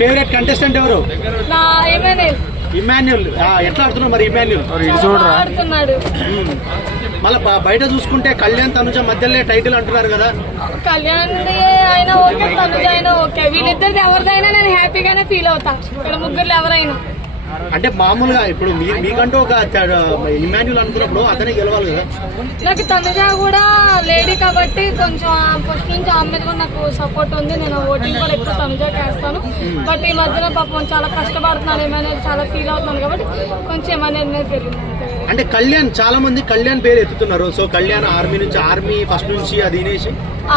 Favourite contestant ఎవరు? Emmanuel. ఎట్లా ఆడుతున్నావు మరి? ఇమాన్యుల్ మళ్ళీ బయట చూసుకుంటే కళ్యాణ్ తనుజ మధ్యలో టైటిల్ అంటున్నారు కదా. కళ్యాణ్ అయినా ఓకే, తనుజ అయినా ఓకే. వీళ్ళిద్దరిది ఎవరిదైనా నేను హ్యాపీగానే ఫీల్ అవుతా. ఇక్కడ ముగ్గురు ఎవరైనా అంటే మామూలుగా ఇప్పుడు మీకంటూ ఒక ఇమాన్యుల్ అనుకున్నప్పుడు అతనే గెలవాలి కదా. నాకు తనుజ కూడా లేడీ కాబట్టి కొంచెం ఫస్ట్ నుంచి ఆమె మీద కూడా నాకు సపోర్ట్ ఉంది. నేను ఓటింగ్ కూడా ఎక్కువ తనుజకి వేస్తాను. బట్ ఈ మధ్యన పాపం చాలా కష్టపడుతున్నాను, ఏమైనా చాలా ఫీల్ అవుతున్నాను కాబట్టి కొంచెం ఏమైనా తెలియదు. అంటే కళ్యాణ్ చాలా మంది కళ్యాణ్ పేరు ఎత్తుతున్నారు. సో కళ్యాణ్ ఆర్మీ ఫస్ట్ నుంచి అది వినేసి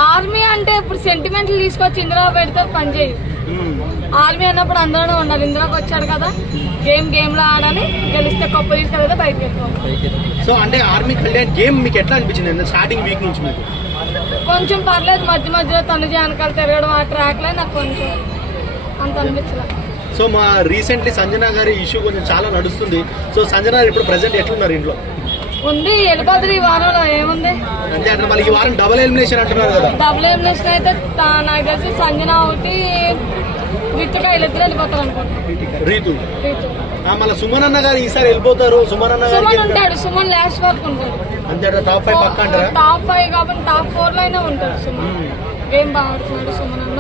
ఆర్మీ అంటే ఇప్పుడు సెంటిమెంట్లు తీసుకొచ్చి ఇందులో పెడితే పని చేయదు. ఆర్మీ అన్నప్పుడు అందరూ ఉండాలి. ఇందులోకి వచ్చాడు కదా, గేమ్ లో ఆడాలి, గెలిస్తే కొప్ప తీసుకెళ్తే బయటకు వెళ్ళిపోవాలి. సో అంటే ఆర్మీ కళ్యాణ్ గేమ్ మీకు ఎట్లా అనిపించింది స్టార్టింగ్ వీక్ నుంచి? మీకు కొంచెం పర్లేదు, మధ్యలో తనుజ వెనకాల తిరగడం ఆ ట్రాక్ లో నాకు కొంచెం అంత అనిపించలేదు. సో మా రీసెంట్లీ సంజన గారి ఇష్యూ కొంచెం చాలా నడుస్తుంది. సో సంజన గారు ఇప్పుడు ప్రెసెంట్ ఎట్లున్నారు? ఇంట్లో ఉంది, వెళ్ళిపోతుంది ఈ వారంలో. ఏముంది అంతే అంటే మళ్ళీ ఈ వారం డబుల్ ఎలిమినేషన్ అంటున్నారు కదా. డబుల్ ఎలిమినేషన్ అయితే నాకు తెలిసి సంజన ఒకటి, రీతుగా వీళ్ళిద్దరు వెళ్ళిపోతారు అనుకుంటున్నాను. రీతు మళ్ళీ సుమన్ అన్న గారు ఈసారి వెళ్ళిపోతారు. సుమన్ అన్న గారు ఉంటాడు, సుమన్ లాస్ట్ వరకు ఉంటాడు. అంతే టాప్ 5 పక్క అంటారా? టాప్ 5 కాబట్టి టాప్ 4 లో అయినా ఉంటాడు సుమన్. గేమ్ బాగా ఆడుతున్నాడు సుమన్ అన్న,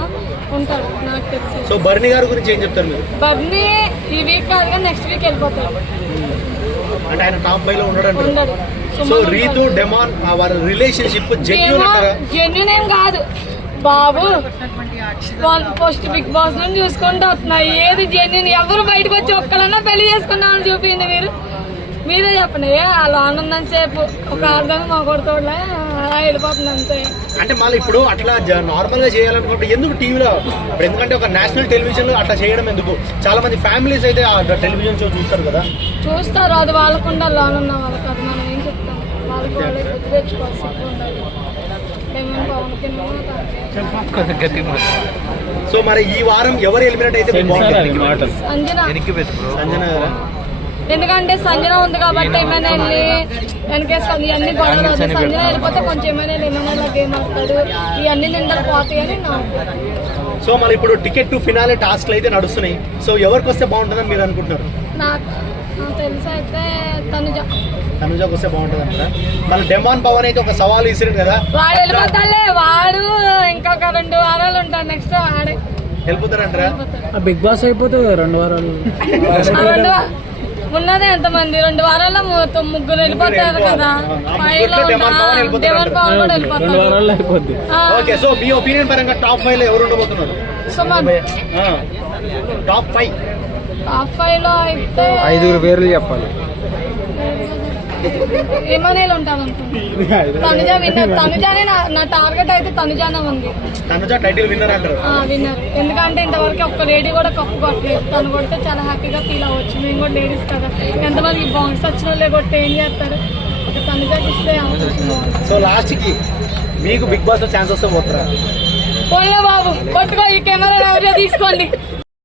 ఉంటాడు నాకు తెలిసి. సో బర్నీ గారి గురించి ఏం చెప్తారు మీరు? బర్నీ ఈ వీక్ కాదు కానీ నెక్స్ట్ వీక్ వెళ్ళిపోతాడు. అంటే ఆయన టాప్ 5 లో ఉండడు. సో రీతు డెమాన్ వారి రిలేషన్షిప్ జెన్యూన్ ఏం కాదు బాబు. ఫస్ట్ బిగ్ బాస్ నుంచి చూసుకుంటూ వస్తున్నాయి. ఏది జెన్యూన్? ఎవరు బయటకు వచ్చి ఒక్కలన్నా పెళ్లి చేసుకున్నామని చూపించండి. మీరే చెప్పండి. అలా ఆనందం సేపు ఒక అర్థం మా కొడుతోళ్ళ వెళ్ళిపోతుంది అంతే. అంటే మళ్ళీ ఇప్పుడు అట్లా నార్మల్ గా చేయాలనుకుంటే ఎందుకు టీవీలో? ఎందుకంటే ఒక నేషనల్ టెలివిజన్ లో అట్లా చేయడం ఎందుకు? చాలా మంది ఫ్యామిలీస్ అయితే టెలివిజన్ షో చూస్తారు కదా. చూస్తారు, అది వాళ్ళకుండా ఆనందం వాళ్ళకి. అది మనం ఏం చెప్తాం, వాళ్ళకి వాళ్ళే గుర్తు తెచ్చుకోవాల్సి ఉండాలి. సో మరి ఈ వారం ఎవరు ఎలిమినేట్ అయితే? సంజన. ఎందుకంటే సంజన ఉంది కాబట్టి ఏమైనా వెళ్ళి వెనకేసుకొని ఇవన్నీ గొడవలు. సంజన వెళ్ళిపోతే కొంచెం ఏమైనా ఏమైనా గేమ్ ఆడతాడు, ఇవన్నీ నిందలు పోతాయని నాకు. సో మరి ఇప్పుడు టికెట్ టు ఫినాలే టాస్క్లు అయితే నడుస్తున్నాయి. సో ఎవరికి వస్తే బాగుంటుందని మీరు అనుకుంటున్నారు? నాకు తెలిసి అయితే తనుజకు వస్తే బాగుంటుంది అంటారా? మళ్ళీ డెమాన్ పవన్ అయితే ఒక సవాల్ విసిరాడు కదా. వాడు వెళ్ళిపోతాలే, వాడు ఇంకొక 2 వారాలు ఉంటాడు. నెక్స్ట్ వాడే వెళ్ళిపోతారంటారా? బిగ్ బాస్ అయిపోతుంది 2 వారాలు. ఉన్నదే ఎంతమంది? 2 వారాల్లో 3 వెళ్ళిపోతారు కదా. డెమాన్ పవన్ కూడా వెళ్ళిపోతాడు. ఓకే, సో మీ ఒపీనియన్ పరంగా టాప్ 5 లో ఎవరు ఉండబోతున్నారు? సుమన్. టాప్ 5 లో అయితే 5 పేర్లు చెప్పాలి. ఇమాన్యుల్ ఉంటాను అనుకుంటున్నాను. తనుజ విన్నర్. తనుజానే నా టార్గెట్ అయితే తనుజానే ఉంది. తనుజ టైటిల్ విన్నర్ అంటారు. విన్నర్. ఎందుకంటే ఇంతవరకు ఒక్క లేడీ కూడా కప్పు కొట్టలేదు. తను కొడితే చాలా హ్యాపీగా ఫీల్ అవ్వచ్చు. మేము కూడా లేడీస్ కదా, ఎంతమందికి బాగుంది. వచ్చిన వాళ్ళే కొట్టి ఏం చేస్తారు? ఒక తనుజాకి ఇస్తే అవకాశం. సో లాస్ట్ కి మీకు బిగ్ బాస్ లో ఛాన్స్ వస్తే పోతారా? పోయినా బాబు కొట్టుకో, ఈ కెమెరా ఎవరో తీసుకోండి.